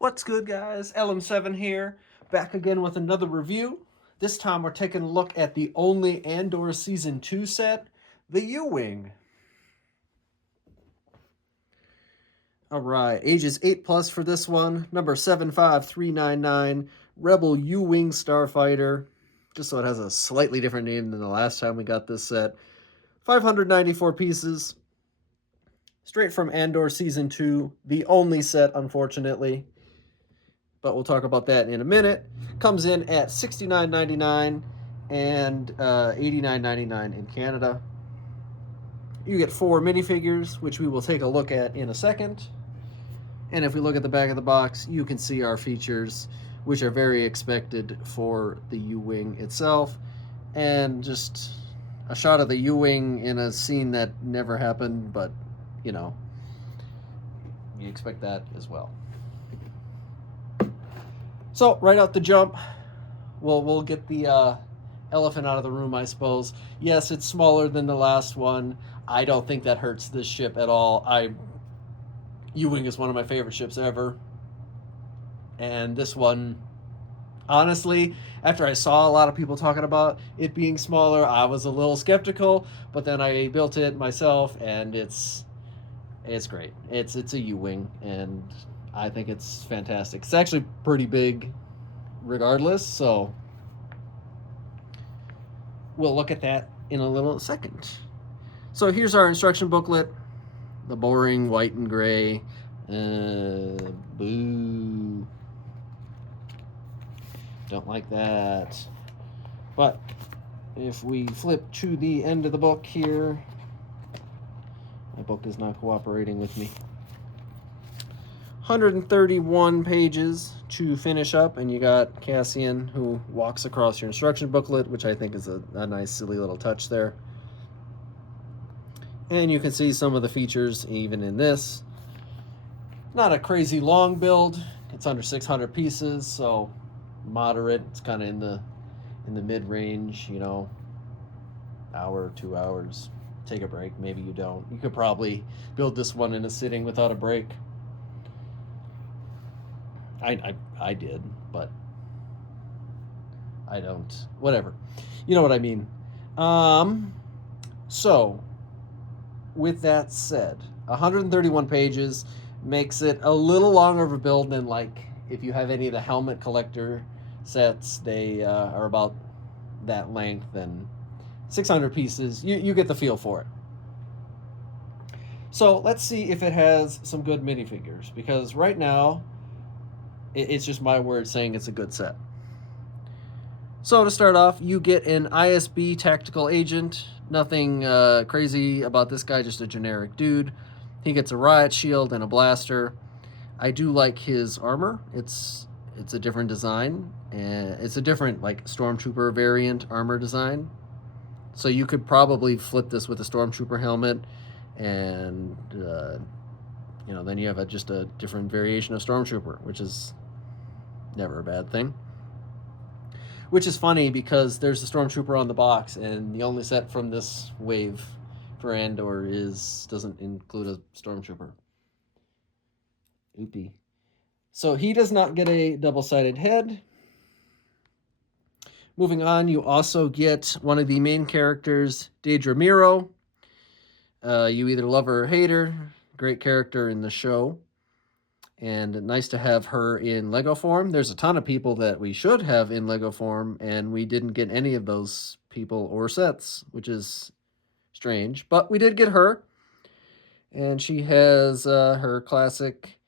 What's good, guys? LM7 here, back again with another review. This time we're taking a look at the only Andor Season 2 set, the U-wing. Alright, ages 8 plus for this one, number 75399, Rebel U-wing Starfighter, just so it has a slightly different name than the last time we got this set. 594 pieces, straight from Andor Season 2, the only set, unfortunately. But we'll talk about that in a minute. Comes in at $69.99 and $89.99 in Canada. You get 4 minifigures, which we will take a look at in a second. And if we look at the back of the box, you can see our features, which are very expected for the U-wing itself. And just a shot of the U-wing in a scene that never happened, but, you know, you expect that as well. So, right out the jump, we'll get the elephant out of the room, I suppose. Yes, it's smaller than the last one. I don't think that hurts this ship at all. U-wing is one of my favorite ships ever. And this one, honestly, after I saw a lot of people talking about it being smaller, I was a little skeptical, but then I built it myself, and it's great. It's a U-wing, and I think it's fantastic. It's actually pretty big regardless, so we'll look at that in a little second. So here's our instruction booklet, the boring white and gray. Boo. Don't like that. But if we flip to the end of the book here, my book is not cooperating with me. 131 pages to finish up, and you got Cassian, who walks across your instruction booklet, which I think is a nice, silly little touch there. And you can see some of the features even in this. Not a crazy long build. It's under 600 pieces, so moderate. It's kind of in the mid-range, you know, hour, 2 hours. Take a break. Maybe you don't. You could probably build this one in a sitting without a break. I did, but I don't. Whatever. You know what I mean. So, with that said, 131 pages makes it a little longer of a build than, like, if you have any of the helmet collector sets. They are about that length, and 600 pieces. You get the feel for it. So let's see if it has some good minifigures, because right now it's just my word saying it's a good set. So to start off, you get an ISB tactical agent. Nothing crazy about this guy, just a generic dude. He gets a riot shield and a blaster. I do like his armor. It's a different design, and it's a different, like, Stormtrooper variant armor design. So you could probably flip this with a Stormtrooper helmet, and you know, then you have just a different variation of Stormtrooper, which is never a bad thing. Which is funny because there's a Stormtrooper on the box, and the only set from this wave for Andor doesn't include a Stormtrooper. Oopie. So he does not get a double-sided head. Moving on, you also get one of the main characters, Daedra Miro. You either love her or hate her. Great character in the show. And nice to have her in Lego form. There's a ton of people that we should have in Lego form, and we didn't get any of those people or sets, which is strange. But we did get her. And she has her classic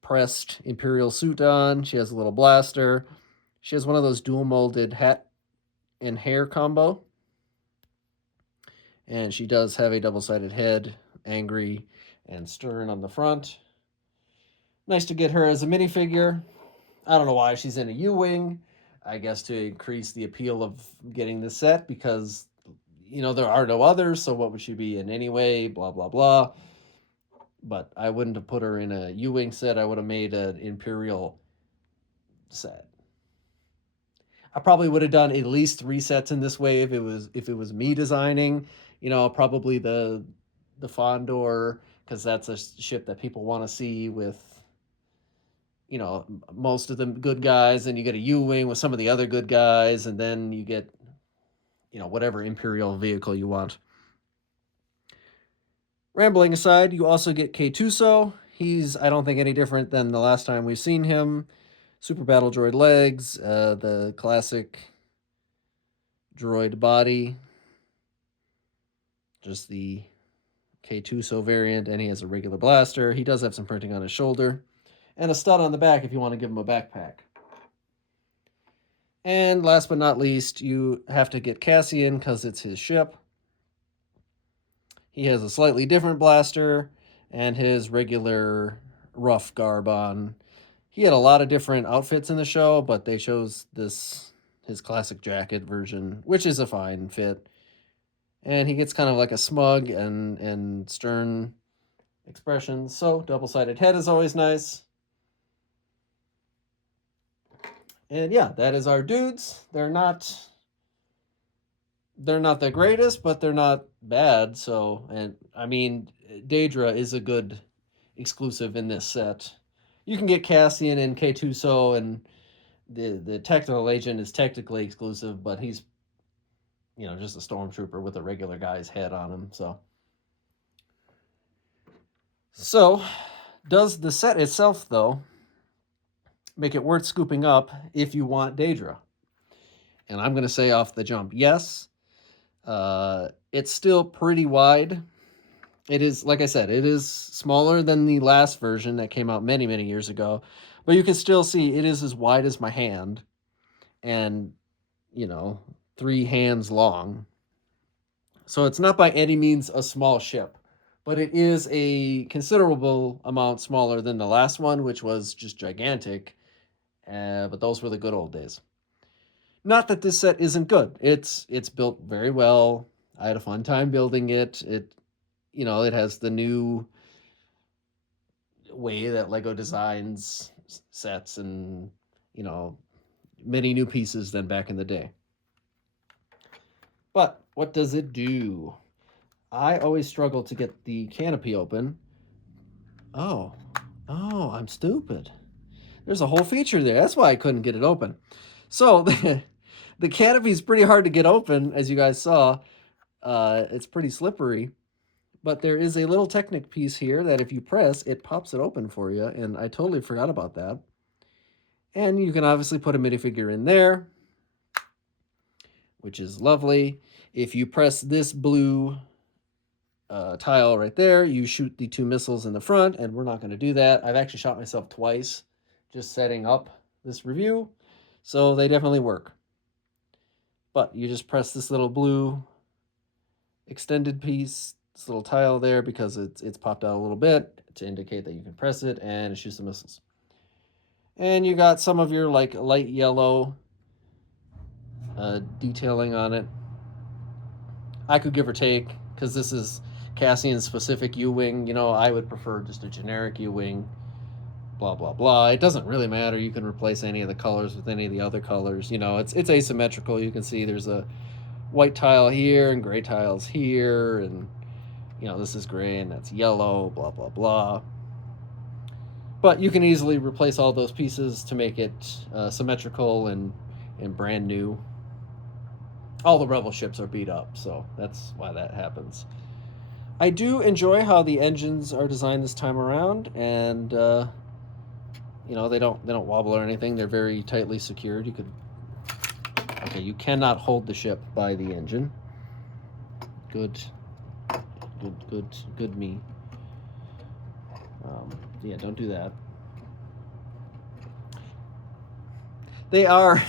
pressed Imperial suit on. She has a little blaster. She has one of those dual molded hat and hair combo. And she does have a double-sided head, angry and stern on the front. Nice to get her as a minifigure. I don't know why she's in a U-wing. I guess to increase the appeal of getting the set, because, you know, there are no others, so what would she be in anyway? Blah, blah, blah. But I wouldn't have put her in a U-wing set. I would have made an Imperial set. I probably would have done at least 3 sets in this wave if it was me designing. You know, probably the Fondor because that's a ship that people want to see with, you know, most of the good guys, and you get a U-wing with some of the other good guys, and then you get, you know, whatever Imperial vehicle you want. Rambling aside, you also get K-Tuso. He's, I don't think, any different than the last time we've seen him. Super Battle Droid legs, the classic droid body, just the K-Tuso variant, and he has a regular blaster. He does have some printing on his shoulder, and a stud on the back if you want to give him a backpack. And last but not least, you have to get Cassian because it's his ship. He has a slightly different blaster and his regular rough garb on. He had a lot of different outfits in the show, but they chose this, his classic jacket version, which is a fine fit. And he gets kind of like a smug and stern expression. So double-sided head is always nice. And yeah, that is our dudes. They're not the greatest, but they're not bad. So, and I mean, Daedra is a good exclusive in this set. You can get Cassian and K-Tuso, and the technical agent is technically exclusive, but he's, you know, just a stormtrooper with a regular guy's head on him. So does the set itself, though, make it worth scooping up if you want Daedra? And I'm going to say off the jump, yes. It's still pretty wide. It is, like I said, it is smaller than the last version that came out many, many years ago. But you can still see it is as wide as my hand and, you know, 3 hands long. So it's not by any means a small ship, but it is a considerable amount smaller than the last one, which was just gigantic. But those were the good old days. Not that this set isn't good. It's built very well. I had a fun time building it. It, you know, it has the new way that Lego designs sets, and, you know, many new pieces than back in the day. But what does it do? I always struggle to get the canopy open. Oh, I'm stupid. There's a whole feature there. That's why I couldn't get it open. So the canopy is pretty hard to get open, as you guys saw. It's pretty slippery. But there is a little Technic piece here that if you press, it pops it open for you, and I totally forgot about that. And you can obviously put a minifigure in there, which is lovely. If you press this blue tile right there, you shoot the 2 missiles in the front, and we're not going to do that. I've actually shot myself twice just setting up this review, so they definitely work. But you just press this little blue extended piece, this little tile there, because it's popped out a little bit to indicate that you can press it, and it shoots the missiles. And you got some of your like light yellow detailing on it. I could give or take, because this is Cassian's specific U-wing. You know, I would prefer just a generic U-wing, blah, blah, blah. It doesn't really matter. You can replace any of the colors with any of the other colors. You know, it's asymmetrical. You can see there's a white tile here and gray tiles here, and, you know, this is gray and that's yellow, blah, blah, blah. But you can easily replace all those pieces to make it symmetrical and brand new. All the Rebel ships are beat up, so that's why that happens. I do enjoy how the engines are designed this time around, and you know, they don't wobble or anything. They're very tightly secured. You could, okay, you cannot hold the ship by the engine. Good me. Yeah, don't do that. They are,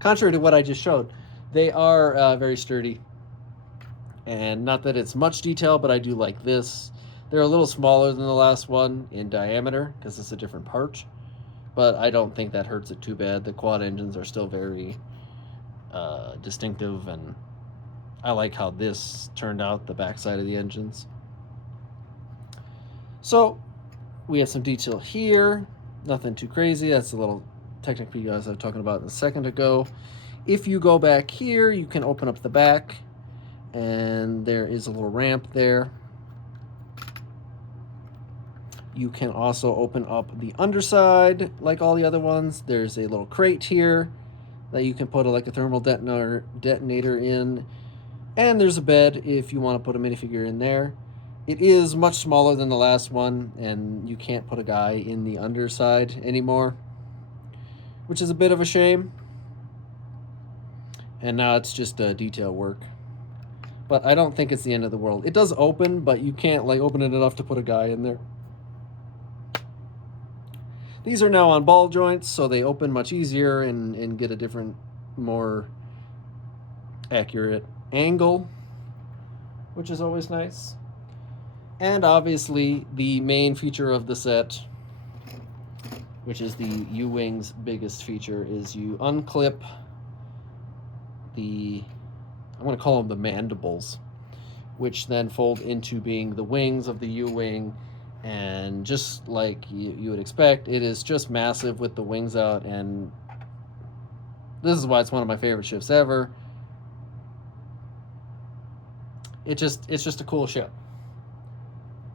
contrary to what I just showed, they are very sturdy. And not that it's much detail, but I do like this. They're a little smaller than the last one in diameter, because it's a different part. But I don't think that hurts it too bad. The quad engines are still very distinctive, and I like how this turned out, the backside of the engines. So we have some detail here. Nothing too crazy. That's a little Technic piece I was talking about a second ago. If you go back here, you can open up the back, and there is a little ramp there. You can also open up the underside like all the other ones. There's a little crate here that you can put like a thermal detonator in. And there's a bed if you want to put a minifigure in there. It is much smaller than the last one, and you can't put a guy in the underside anymore, which is a bit of a shame. And now it's just detail work. But I don't think it's the end of the world. It does open, but you can't like open it enough to put a guy in there. These are now on ball joints, so they open much easier and get a different, more accurate angle, which is always nice. And obviously, the main feature of the set, which is the U-wing's biggest feature, is you unclip the, I'm going to call them the mandibles, which then fold into being the wings of the U-wing. And just like you would expect, it is just massive with the wings out, and this is why it's one of my favorite ships ever. It's just a cool ship.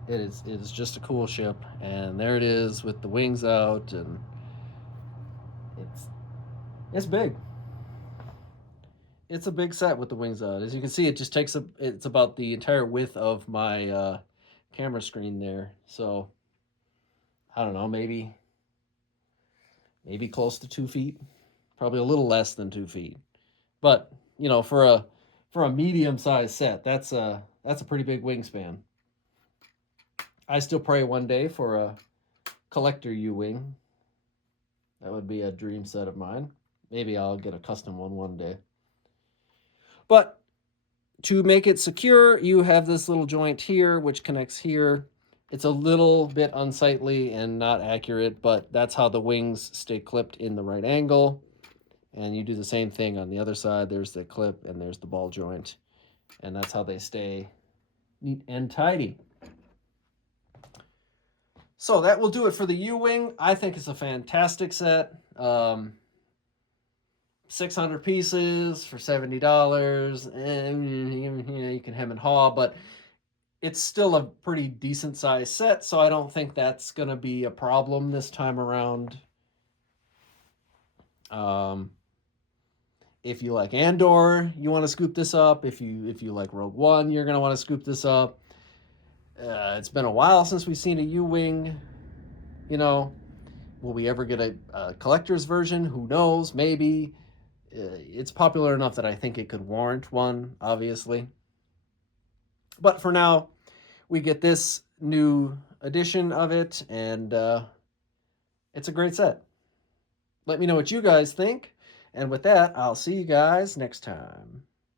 It is just a cool ship, and there it is with the wings out, and it's big. It's a big set with the wings out. As you can see, it just takes it's about the entire width of my camera screen there. So I don't know, maybe close to 2 feet, probably a little less than 2 feet. But you know, for a medium-sized set, that's a pretty big wingspan. I still pray one day for a collector U-wing. That would be a dream set of mine. Maybe I'll get a custom one day. But to make it secure, you have this little joint here, which connects here. It's a little bit unsightly and not accurate, but that's how the wings stay clipped in the right angle. And you do the same thing on the other side. There's the clip and there's the ball joint. And that's how they stay neat and tidy. So that will do it for the U-wing. I think it's a fantastic set. 600 pieces for $70, and you can hem and haw, but it's still a pretty decent sized set, so I don't think that's going to be a problem this time around. If you like Andor, you want to scoop this up. If you like Rogue One, you're going to want to scoop this up. It's been a while since we've seen a U-wing. You know, will we ever get a collector's version? Who knows? Maybe. It's popular enough that I think it could warrant one, obviously. But for now, we get this new edition of it, and it's a great set. Let me know what you guys think. And with that, I'll see you guys next time.